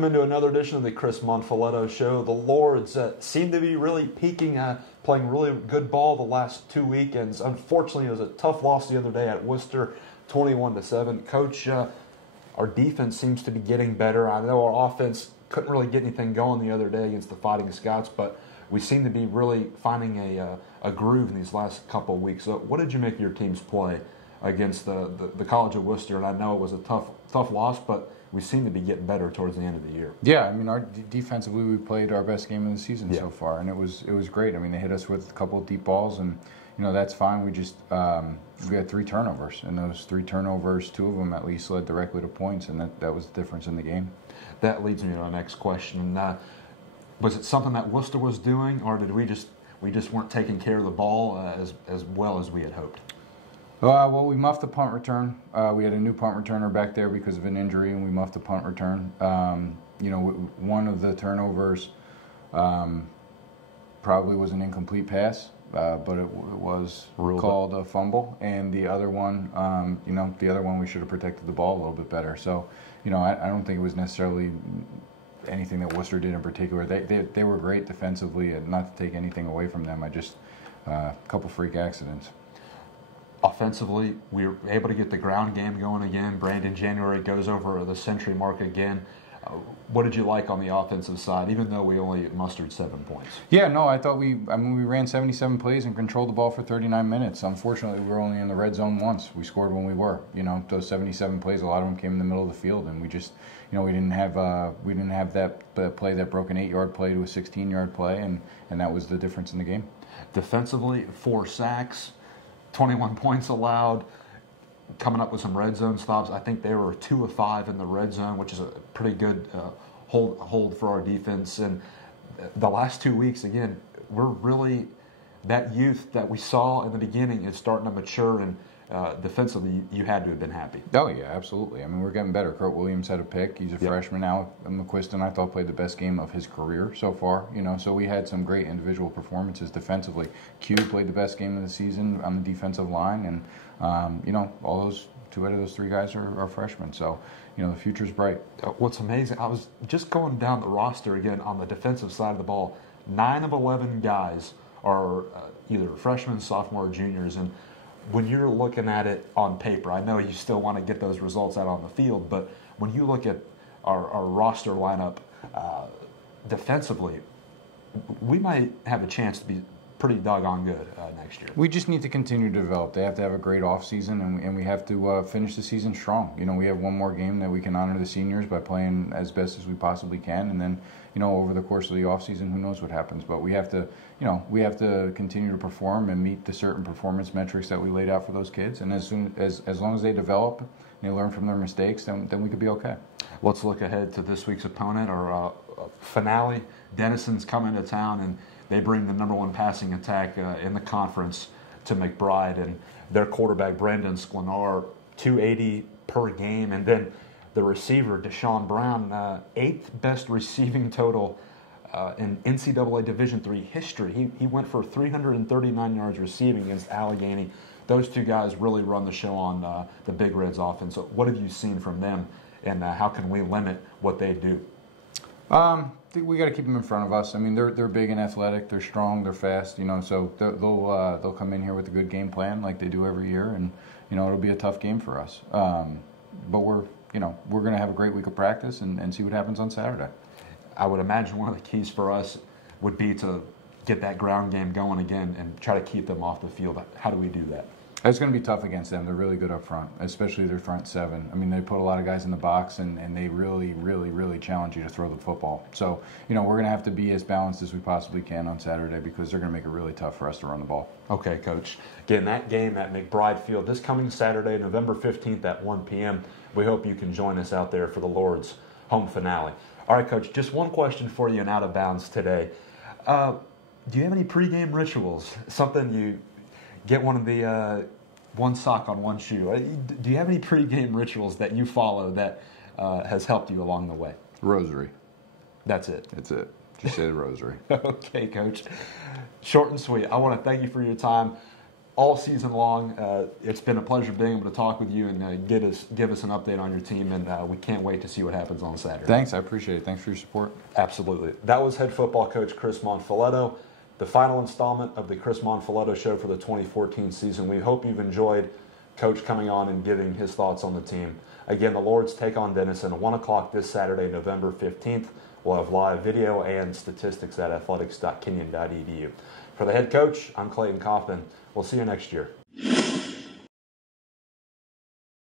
Welcome into another edition of the Chris Monfiletto Show. The Lords seem to be really peaking, playing really good ball the last 2 weekends. Unfortunately, it was a tough loss the other day at Wooster, 21-7. Coach, our defense seems to be getting better. I know our offense couldn't really get anything going the other day against the Fighting Scots, but we seem to be really finding a groove in these last couple of weeks. So what did you make of your team's play against the College of Wooster? And I know it was a tough loss, but we seem to be getting better towards the end of the year. Yeah, I mean, our defensively, we played our best game of the season so far, and it was great. I mean, they hit us with a couple of deep balls, and that's fine. We just we had 3 turnovers, and those 3 turnovers, 2 of them at least led directly to points, and that was the difference in the game. That leads me to my next question. Was it something that Wooster was doing, or did we just weren't taking care of the ball as well as we had hoped? Well, we muffed the punt return. We had a new punt returner back there because of an injury, and we muffed the punt return. One of the turnovers probably was an incomplete pass, but it was called a fumble. And the other one, we should have protected the ball a little bit better. So, I don't think it was necessarily anything that Worcester did in particular. They were great defensively, and not to take anything away from them. A couple freak accidents. Offensively, we were able to get the ground game going again. Brandon January goes over the century mark again. What did you like on the offensive side, even though we only mustered 7 points? Yeah, no, I thought we ran 77 plays and controlled the ball for 39 minutes. Unfortunately, we were only in the red zone once. We scored when we were. Those 77 plays, a lot of them came in the middle of the field, and we just, we didn't have that play that broke an 8-yard play to a 16-yard play, and that was the difference in the game. Defensively, 4 sacks. 21 points allowed, coming up with some red zone stops. I think they were 2 of 5 in the red zone, which is a pretty good hold for our defense. And the last 2 weeks, again, we're really, that youth that we saw in the beginning is starting to mature, and defensively, you had to have been happy. Oh, yeah, absolutely. I mean, we're getting better. Kurt Williams had a pick. He's a freshman now. McQuiston, I thought, played the best game of his career so far. So we had some great individual performances defensively. Q played the best game of the season on the defensive line, and, all those 2 out of those 3 guys are freshmen. So, the future's bright. What's amazing, I was just going down the roster again on the defensive side of the ball. 9 of 11 guys are either freshmen, sophomore, or juniors, and when you're looking at it on paper, I know you still want to get those results out on the field, but when you look at our roster lineup defensively, we might have a chance to be pretty doggone good next year. We just need to continue to develop. They have to have a great offseason, and we have to finish the season strong. We have one more game that we can honor the seniors by playing as best as we possibly can, and then, over the course of the offseason, who knows what happens. But we have to, continue to perform and meet the certain performance metrics that we laid out for those kids. And as long as they develop and they learn from their mistakes, then we could be okay. Let's look ahead to this week's opponent, our finale. Denison's coming to town, and they bring the number 1 passing attack in the conference to McBride, and their quarterback, Brandon Sklenar, 280 per game. And then the receiver, Deshaun Brown, 8th best receiving total in NCAA Division III history. He went for 339 yards receiving against Allegheny. Those 2 guys really run the show on the Big Red's offense. So what have you seen from them, and how can we limit what they do? I think we got to keep them in front of us. I mean, they're big and athletic. They're strong. They're fast. So they'll come in here with a good game plan like they do every year, and it'll be a tough game for us. But we're going to have a great week of practice and see what happens on Saturday. I would imagine one of the keys for us would be to get that ground game going again and try to keep them off the field. How do we do that? It's going to be tough against them. They're really good up front, especially their front 7. I mean, they put a lot of guys in the box, and they really, really, really challenge you to throw the football. So, we're going to have to be as balanced as we possibly can on Saturday, because they're going to make it really tough for us to run the ball. Okay, Coach. Again, that game at McBride Field this coming Saturday, November 15th at 1 p.m. We hope you can join us out there for the Lord's home finale. All right, Coach, just one question for you and out of bounds today. Do you have any pregame rituals? Something you get one of the one sock on one shoe. Do you have any pregame rituals that you follow that has helped you along the way? Rosary. That's it. That's it. Just say the rosary. Okay, Coach. Short and sweet. I want to thank you for your time. all season long. It's been a pleasure being able to talk with you and give us an update on your team, and we can't wait to see what happens on Saturday. Thanks, I appreciate it. Thanks for your support. Absolutely. That was head football coach Chris Monfiletto. The final installment of the Chris Monfiletto Show for the 2014 season. We hope you've enjoyed Coach coming on and giving his thoughts on the team. Again, the Lords take on Denison at 1 o'clock this Saturday, November 15th. We'll have live video and statistics at athletics.kenyon.edu. For the head coach, I'm Clayton Kaufman. We'll see you next year.